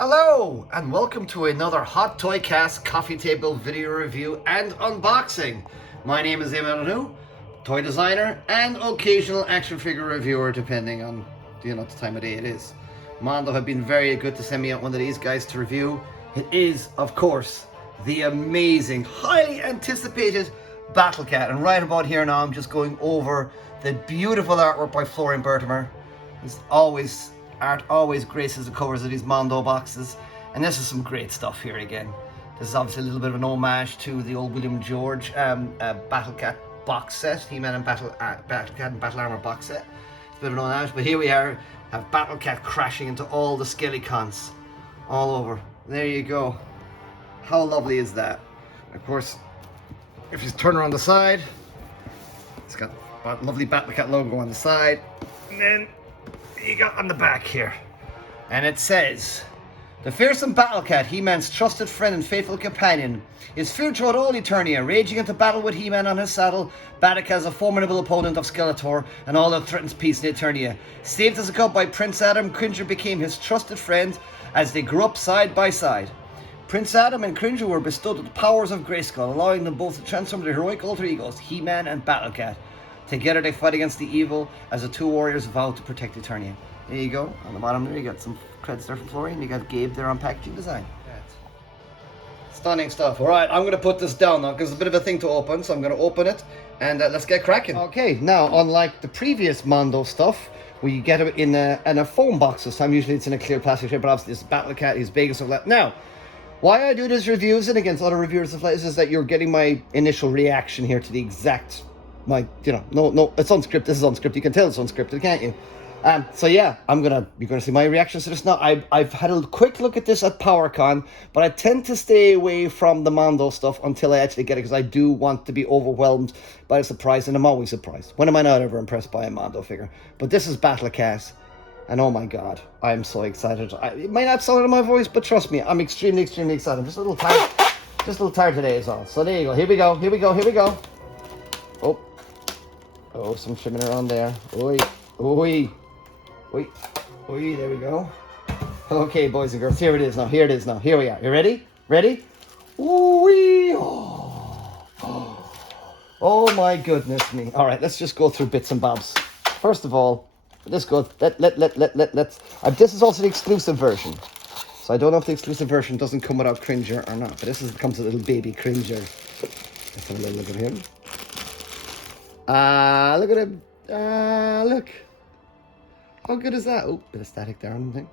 Hello and welcome to another Hot Toy Cast coffee table video review and unboxing. My name is Mondo, toy designer and occasional action figure reviewer depending on the time of day it is. Mondo have been very good to send me out one of these guys to review. It is, of course, the amazing, highly anticipated Battle Cat, and right about here now I'm just going over the beautiful artwork by Florian Bertimer. Art always graces the covers of these Mondo boxes, and this is some great stuff here again. This is obviously a little bit of an homage to the old William George Battle Cat box set, He-Man and Battle Cat and Battle Armor box set. It's a bit of an homage, but here we are, have Battle Cat crashing into all the Skelecons all over. There you go. How lovely is that? Of course, if you turn around the side, it's got a lovely Battle Cat logo on the side, and then you got on the back here, and it says, "The fearsome Battle Cat, He-Man's trusted friend and faithful companion, is feared throughout all Eternia, raging into battle with He-Man on his saddle. Battle Cat is a formidable opponent of Skeletor and all that threatens peace in Eternia. Saved as a cub by Prince Adam, Cringer became his trusted friend as they grew up side by side. Prince Adam and Cringer were bestowed with the powers of Grayskull, allowing them both to transform their heroic alter egos, He-Man and Battle Cat. Together they fight against the evil as the two warriors vow to protect Eternia." There you go. On the bottom there you got some creds there from Florian. You got Gabe there on packaging design. Stunning stuff. Alright, I'm going to put this down now because it's a bit of a thing to open. So I'm going to open it and let's get cracking. Okay, now unlike the previous Mondo stuff, we get it in a foam box this time. Usually it's in a clear plastic shape, but obviously this Battle Cat is big and stuff like that. Now, why I do these reviews and against other reviewers and stuff like this is that you're getting my initial reaction here to the exact... no, it's unscripted. This is unscripted. You can tell it's unscripted, can't you? So yeah, you're gonna see my reactions to this now. I've had a quick look at this at PowerCon, but I tend to stay away from the Mondo stuff until I actually get it, because I do want to be overwhelmed by the surprise, and I'm always surprised. When am I not ever impressed by a Mondo figure? But this is Battle Cat, and oh my god, I'm so excited. It might not sound in my voice, but trust me, I'm extremely, extremely excited. I'm just a little tired today is all. So there you go. Here we go. Oh, some trimming around there. Oi, there we go. Okay, boys and girls, here it is now. Here we are. You ready? Ooh-wee. Oh my goodness me. All right, let's just go through bits and bobs. First of all, let's go. This is also the exclusive version. So I don't know if the exclusive version doesn't come without Cringer or not, but comes with a little baby Cringer. Let's have a little look at him. Look at him. Look. How good is that? Oh, bit of static there on the thing.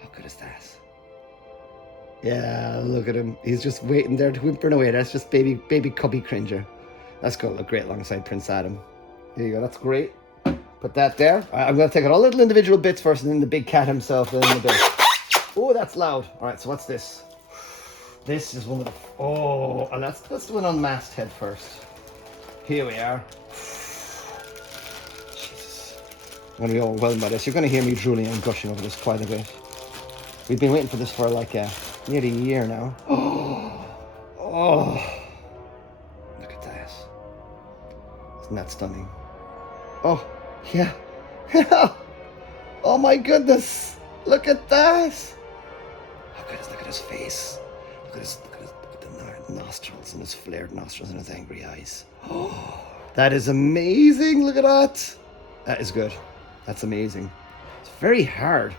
How good is that? Yeah, look at him. He's just waiting there to whimpering away. That's just baby cubby Cringer. That's going to look great alongside Prince Adam. There you go. That's great. Put that there. I'm going to take out all little individual bits first, and then the big cat himself. Then the bit. Oh, that's loud. All right, so what's this? This is one of the... Oh, and let's do an unmasked head first. Here we are. Jesus. I'm going to be overwhelmed by this. You're going to hear me drooling and gushing over this quite a bit. We've been waiting for this for like nearly a year now. Oh. Look at that. Isn't that stunning? Oh, yeah. Oh my goodness. Look at that. Look at his face. Look at the nostrils and his flared nostrils and his angry eyes. Oh, that is amazing. Look at that. That is good. That's amazing. It's very hard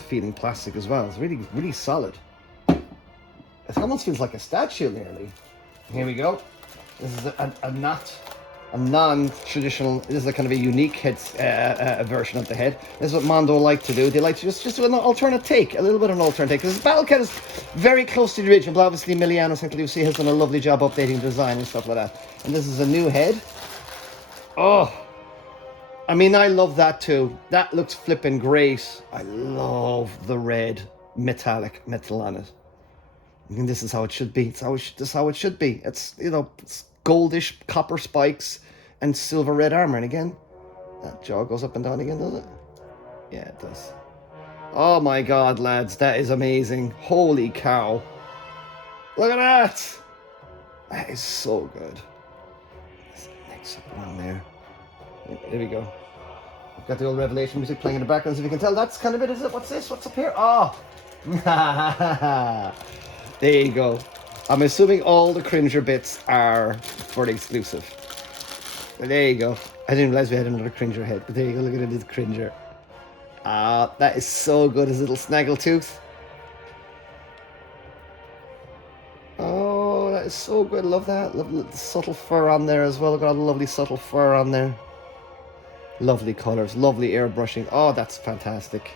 feeling plastic as well. It's really, really solid. It almost feels like a statue nearly. Here we go. This is a non-traditional, this is a kind of a unique head version of the head. This is what Mondo like to do. They like to just do an alternate take, a little bit of an alternate take. Because Battle Cat is very close to the original, but obviously Emiliano Santalucia has done a lovely job updating the design and stuff like that. And this is a new head. Oh, I mean, I love that too. That looks flipping great. I love the red metallic metal on it. I mean, this is how it should be. This is how it should be. It's, it's goldish copper spikes and silver red armor. And again, that jaw goes up and down again, does it? Yeah, it does. Oh my god, lads, that is amazing. Holy cow. Look at that. That is so good. Next up around there. There we go. I've got the old Revelation music playing in the background, so if you can tell, that's kind of it, is it? What's this? What's up here? Oh, There you go. I'm assuming all the Cringer bits are for the exclusive. But there you go. I didn't realize we had another Cringer head, but there you go. Look at it, it's Cringer. Ah, that is so good. His little snaggletooth. Oh, that is so good. Love that. Love the subtle fur on there as well. Look at all the lovely subtle fur on there. Lovely colours, lovely airbrushing. Oh, that's fantastic.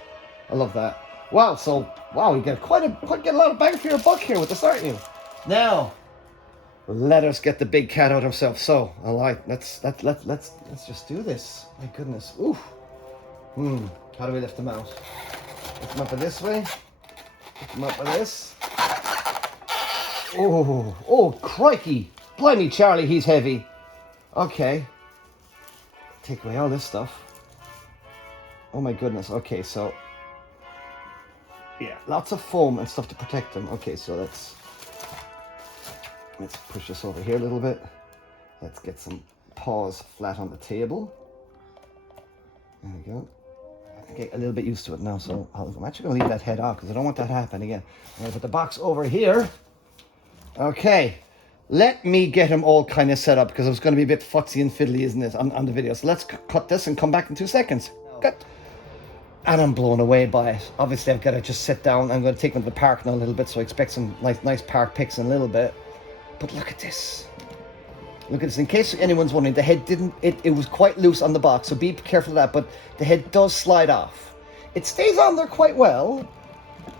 I love that. Wow, so wow, you get quite a lot of bang for your buck here with this, aren't you? Now, let us get the big cat out himself. So, I like let's just do this. My goodness. Ooh. How do we lift him out? Lift him up in this way. Lift him up with this. Oh, crikey. Blimey, Charlie, he's heavy. Okay. Take away all this stuff. Oh my goodness. Okay, so yeah, lots of foam and stuff to protect them. Okay, so let's push this over here a little bit. Let's get some paws flat on the table. There we go. I get a little bit used to it now, so I'm actually going to leave that head off because I don't want that to happen again. I'm going to put the box over here. Okay. Let me get him all kind of set up because it's going to be a bit futsy and fiddly, isn't it, on the video. So let's cut this and come back in 2 seconds. Cut. And I'm blown away by it. Obviously, I've got to just sit down. I'm going to take them to the park now a little bit, so I expect some nice park pics in a little bit. But look at this. Look at this. In case anyone's wondering, the head didn't... It was quite loose on the box, so be careful of that. But the head does slide off. It stays on there quite well.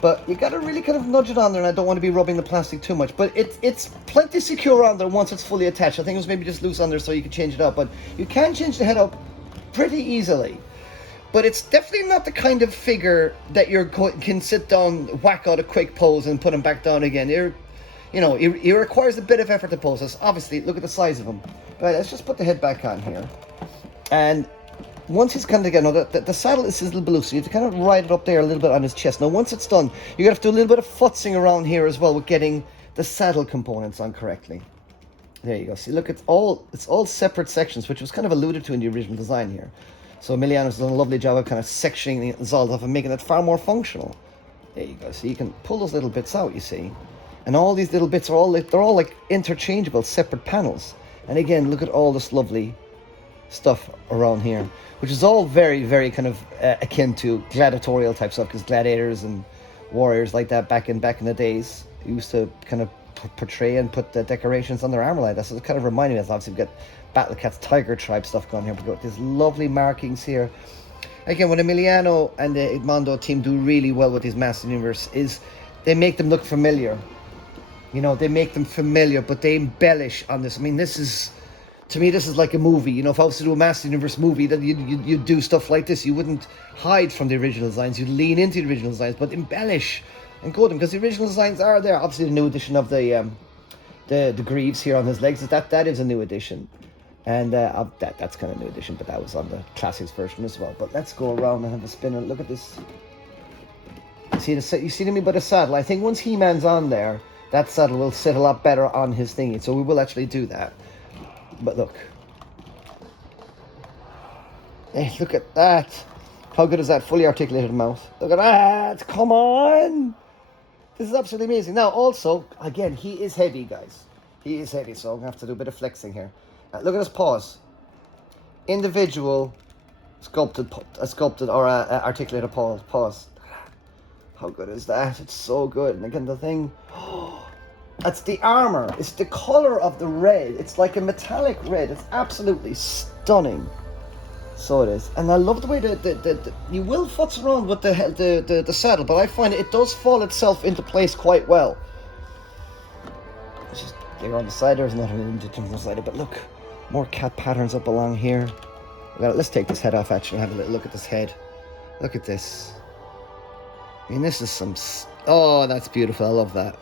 But you got to really kind of nudge it on there, and I don't want to be rubbing the plastic too much. But it's plenty secure on there once it's fully attached. I think it was maybe just loose on there so you can change it up. But you can change the head up pretty easily. But it's definitely not the kind of figure that can sit down, whack out a quick pose and put him back down again. It requires a bit of effort to pose this. Obviously, look at the size of him. Right, let's just put the head back on here. And once he's kind of together, the saddle is his little loose, so you have to kind of ride it up there a little bit on his chest. Now, once it's done, you're going to have to do a little bit of futzing around here as well with getting the saddle components on correctly. There you go. See, look, it's all separate sections, which was kind of alluded to in the original design here. So Emiliano's done a lovely job of kind of sectioning this all off and making it far more functional. There you go. So you can pull those little bits out, you see. And all these little bits are they're all like interchangeable, separate panels. And again, look at all this lovely stuff around here, which is all very, very kind of akin to gladiatorial type stuff, because gladiators and warriors like that back in the days used to kind of portray and put the decorations on their armor like that. So it's kind of reminding me of, obviously we've got Battle Cat's tiger tribe stuff going here. We've got these lovely markings here. Again, what Emiliano and the Mondo team do really well with these Master Universe is they make them look familiar. You know, they make them familiar, but they embellish on this. I mean, to me, this is like a movie. You know, if I was to do a Master Universe movie, then you'd do stuff like this. You wouldn't hide from the original designs. You'd lean into the original designs, but embellish and go to them, because the original designs are there. Obviously, the new edition of the greaves here on his legs, that is a new edition. And that's kind of new edition, but that was on the classics version as well. But let's go around and have a spin and look at this. You see me by the saddle? I think once He-Man's on there, that saddle will sit a lot better on his thingy. So we will actually do that. But look. Hey, look at that. How good is that fully articulated mouth? Look at that. Come on. This is absolutely amazing. Now, also, again, he is heavy, guys. He is heavy, so I'm going to have to do a bit of flexing here. Look at his paws. Individual sculpted or articulated paws. How good is that? It's so good. And again, the thing... That's the armor. It's the color of the red. It's like a metallic red. It's absolutely stunning. So it is. And I love the way that you will futz around with the saddle, but I find it does fall itself into place quite well. It's just there on the side. There's not an indent on the side, but look, more cat patterns up along here. Let's take this head off actually and have a little look at this head. Look at this. I mean, this is some... Oh, that's beautiful. I love that.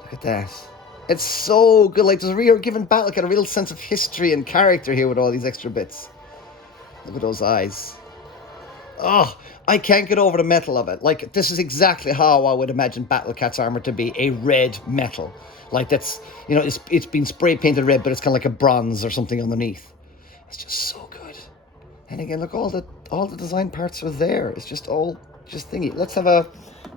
Look at that. It's so good. Like, you're giving Battlecat a real sense of history and character here with all these extra bits. Look at those eyes. Oh, I can't get over the metal of it. Like, this is exactly how I would imagine Battlecat's armor to be. A red metal. Like, that's, you know, it's been spray painted red, but it's kind of like a bronze or something underneath. It's just so good. And again, look, all the design parts are there. It's just all... just thingy. Let's have a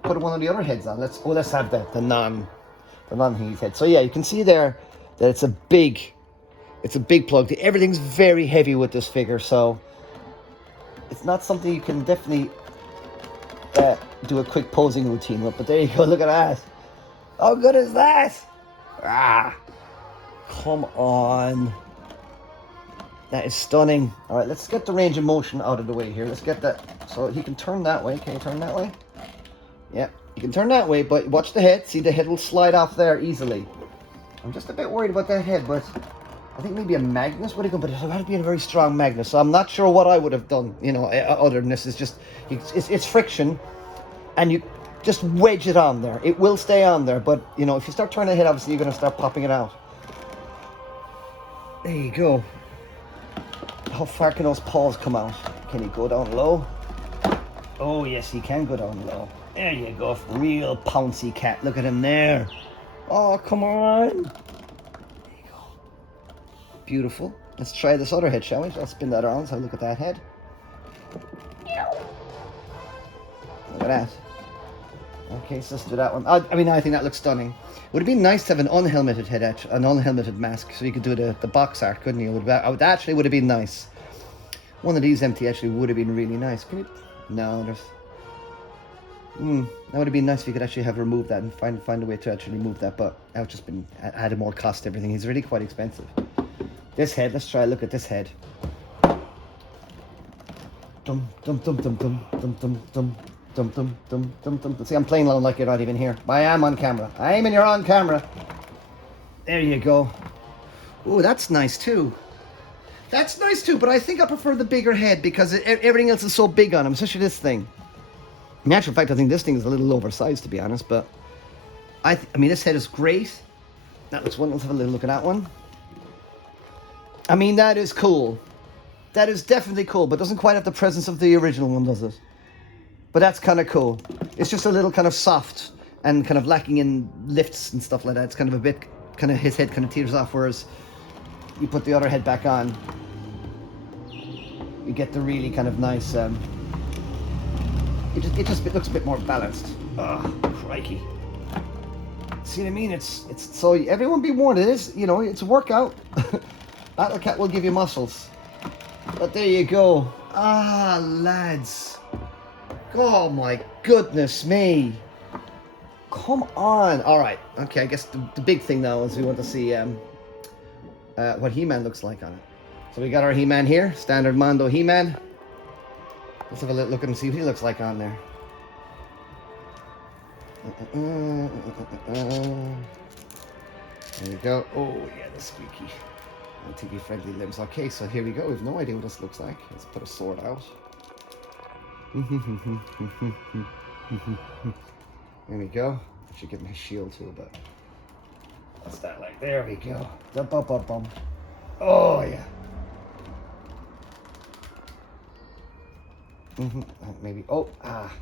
put one of the other heads on. Let's have the non-heat head. So yeah, you can see there that it's a big plug. Everything's very heavy with this figure, so it's not something you can definitely do a quick posing routine with. But there you go. Look at that. How good is that? Ah, come on. That is stunning. All right, let's get the range of motion out of the way here. Let's get that. So he can turn that way. Can you turn that way? Yeah, you can turn that way, but watch the head. See, the head will slide off there easily. I'm just a bit worried about that head, but I think maybe a magnet would have gone, but it would be a very strong magnet. So I'm not sure what I would have done, you know, other than this. It's just, it's friction, and you just wedge it on there. It will stay on there, but, you know, if you start turning the head, obviously you're going to start popping it out. There you go. How far can those paws come out? Can he go down low? Oh, yes, he can go down low. There you go. Real pouncy cat. Look at him there. Oh, come on. There you go. Beautiful. Let's try this other head, shall we? I'll spin that around. Let's have a look at that head. Look at that. Okay, so let's do that one. I mean, I think that looks stunning. Would it be nice to have an unhelmeted head, an unhelmeted mask, so you could do the box art, couldn't you? Would have been nice. One of these empty actually would have been really nice. Can you? No, there's. That would have been nice if you could actually have removed that and find a way to actually remove that, but that would just been added more cost to everything. He's really quite expensive. This head, let's try a look at this head. Dum dum dum dum dum dum dum dum. Dum, dum, dum, dum, dum. See, I'm playing along like you're not even here. I am on camera. You're on camera. There you go. Oh, that's nice too. That's nice too, but I think I prefer the bigger head because everything else is so big on him, especially this thing. In actual fact, I think this thing is a little oversized, to be honest, but I mean, this head is great. That looks one. Let's have a little look at that one. I mean, that is cool. That is definitely cool, but doesn't quite have the presence of the original one, does it? But that's kind of cool. It's just a little kind of soft and kind of lacking in lifts and stuff like that. It's kind of a bit, kind of his head kind of teeters off, whereas you put the other head back on, you get the really kind of nice, it just looks a bit more balanced. Oh, crikey. See what I mean? It's so, everyone be warned, it is, you know, it's a workout. Battle Cat will give you muscles. But there you go. Ah, lads. Oh my goodness me. Come on. All right. Okay, I guess the big thing now is we want to see what He-Man looks like on it. So we got our He-Man here, standard Mondo He-Man. Let's have a look and see what he looks like on there. There we go. Oh yeah, the squeaky. TV friendly limbs. Okay, so here we go. We have no idea what this looks like. Let's put a sword out. There we go. Should get my shield too, but what's that like? There we go. Oh yeah. Maybe. Oh,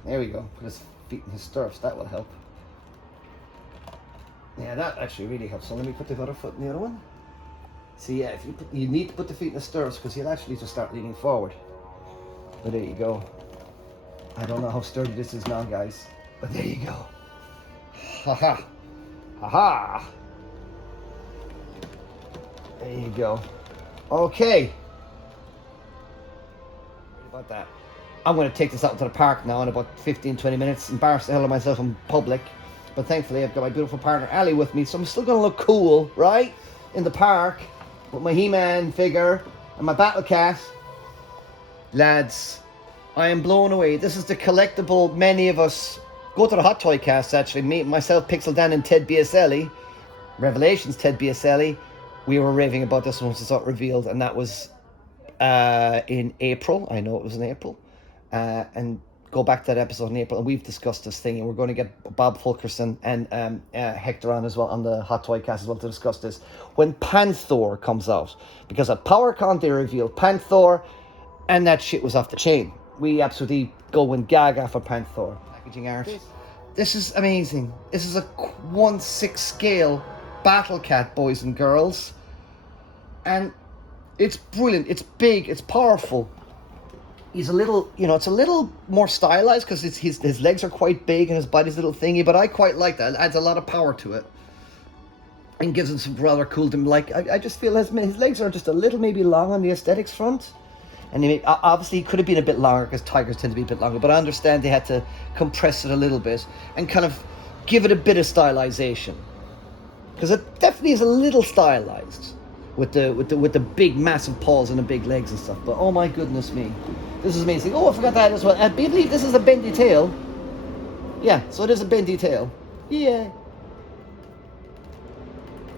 there we go. Put his feet in his stirrups. That will help. Yeah, that actually really helps. So let me put the other foot in the other one. See, yeah, if you need to put the feet in the stirrups because he'll actually just start leaning forward. But there you go. I don't know how sturdy this is now, guys, but there you go. Haha. Haha. There you go. Okay. What about that? I'm going to take this out to the park now in about 15-20 minutes. Embarrass the hell of myself in public. But thankfully I've got my beautiful partner Ali with me, so I'm still going to look cool, right? In the park with my He-Man figure and my Battle Cat. Lads, I am blown away. This is the collectible many of us go to the Hot Toy Cast, actually. Me, myself, Pixel Dan, and Ted Biaselli. Revelations, Ted Biaselli. We were raving about this once it's got revealed, and that was in April. I know it was in April. And go back to that episode in April, and we've discussed this thing, and we're going to get Bob Fulkerson and Hector on as well on the Hot Toy Cast as well to discuss this when Panther comes out, because at PowerCon they revealed Panther, and that shit was off the chain. We absolutely go and gaga for Panther packaging art. This is amazing. This is a 1/6 scale Battle Cat, boys and girls, and it's brilliant. It's big. It's powerful. he's a little, it's a little more stylized because his legs are quite big and his body's a little thingy, but I quite like that. It adds a lot of power to it and gives him some rather cool, I just feel his legs are just a little maybe long on the aesthetics front. And obviously he could have been a bit longer because tigers tend to be a bit longer, but I understand they had to compress it a little bit and kind of give it a bit of stylization. Because it definitely is a little stylized with the big massive paws and the big legs and stuff. But oh my goodness me, this is amazing. Oh, I forgot that as well. I believe this is a bendy tail. Yeah, so it is a bendy tail. Yeah.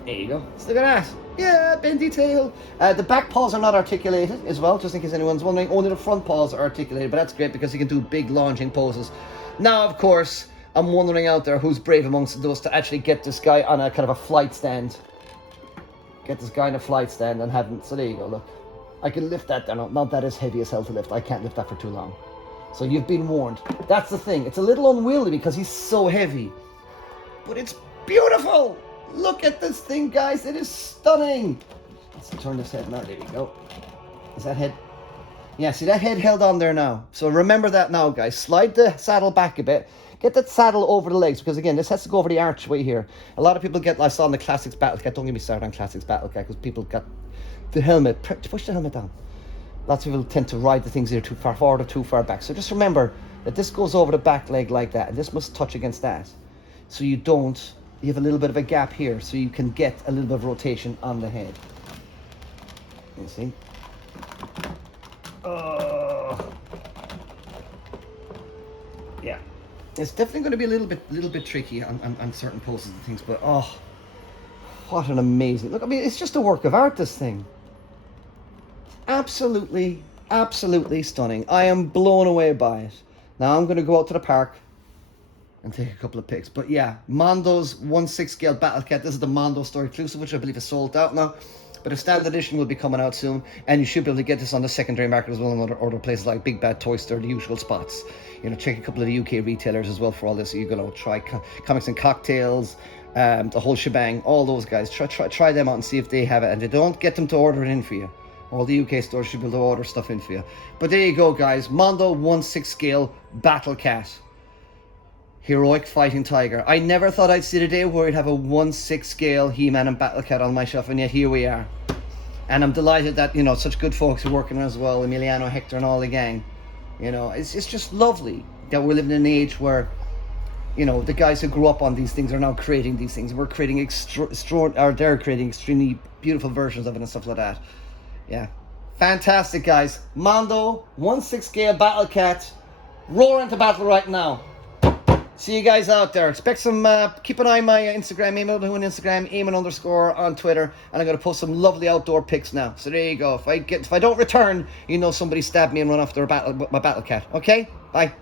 There you go. Let's look at that. Yeah, bendy tail. The back paws are not articulated as well, just in case anyone's wondering. Only the front paws are articulated, but that's great because you can do big launching poses. Now, of course, I'm wondering out there who's brave amongst those to actually get this guy on a kind of a flight stand. Get this guy in a flight stand and have him. So there you go, look. I can lift that down. Not that is heavy as hell to lift. I can't lift that for too long. So you've been warned. That's the thing. It's a little unwieldy because he's so heavy. But it's beautiful. Look at this thing, guys. It is stunning. Let's turn this head now. There you go. Is that head? Yeah, see that head held on there now. So remember that now, guys. Slide the saddle back a bit. Get that saddle over the legs, because again, this has to go over the archway here. A lot of people I saw in the Classics Battle Cat, don't get me started on Classics Battle Cat, because people got the helmet, push the helmet down. Lots of people tend to ride the things either too far forward or too far back. So just remember that this goes over the back leg like that, and this must touch against that. So you have a little bit of a gap here, so you can get a little bit of rotation on the head. You see? Yeah. It's definitely going to be a little bit tricky on certain poses and things, but oh, what an amazing look! I mean, it's just a work of art. This thing, absolutely stunning. I am blown away by it. Now I'm going to go out to the park and take a couple of pics. But yeah, Mondo's 1/6 scale Battle Cat. This is the Mondo store exclusive, which I believe is sold out now. But a standard edition will be coming out soon, and you should be able to get this on the secondary market as well in other places like Big Bad Toy Store, the usual spots. Check a couple of the UK retailers as well for all this. So you're gonna try Comics and Cocktails, the whole shebang. All those guys, try them out and see if they have it, and they don't get them to order it in for you. All the UK stores should be able to order stuff in for you. But there you go, guys. Mondo 1/6 scale Battle Cat. Heroic fighting tiger. I never thought I'd see the day where I'd have a 1/6 scale He-Man and Battle Cat on my shelf, and yet here we are. And I'm delighted that, such good folks are working as well, Emiliano, Hector, and all the gang. It's just lovely that we're living in an age where, the guys who grew up on these things are now creating these things. We're creating they're creating extremely beautiful versions of it and stuff like that. Yeah. Fantastic, guys. Mondo, 1/6 scale Battle Cat. Roar into battle right now. See you guys out there. Expect some, keep an eye on my Instagram, Eamon on Instagram, Eamon_ on Twitter, and I'm going to post some lovely outdoor pics now. So there you go. If I don't return, somebody stabbed me and run off my Battle Cat. Okay? Bye.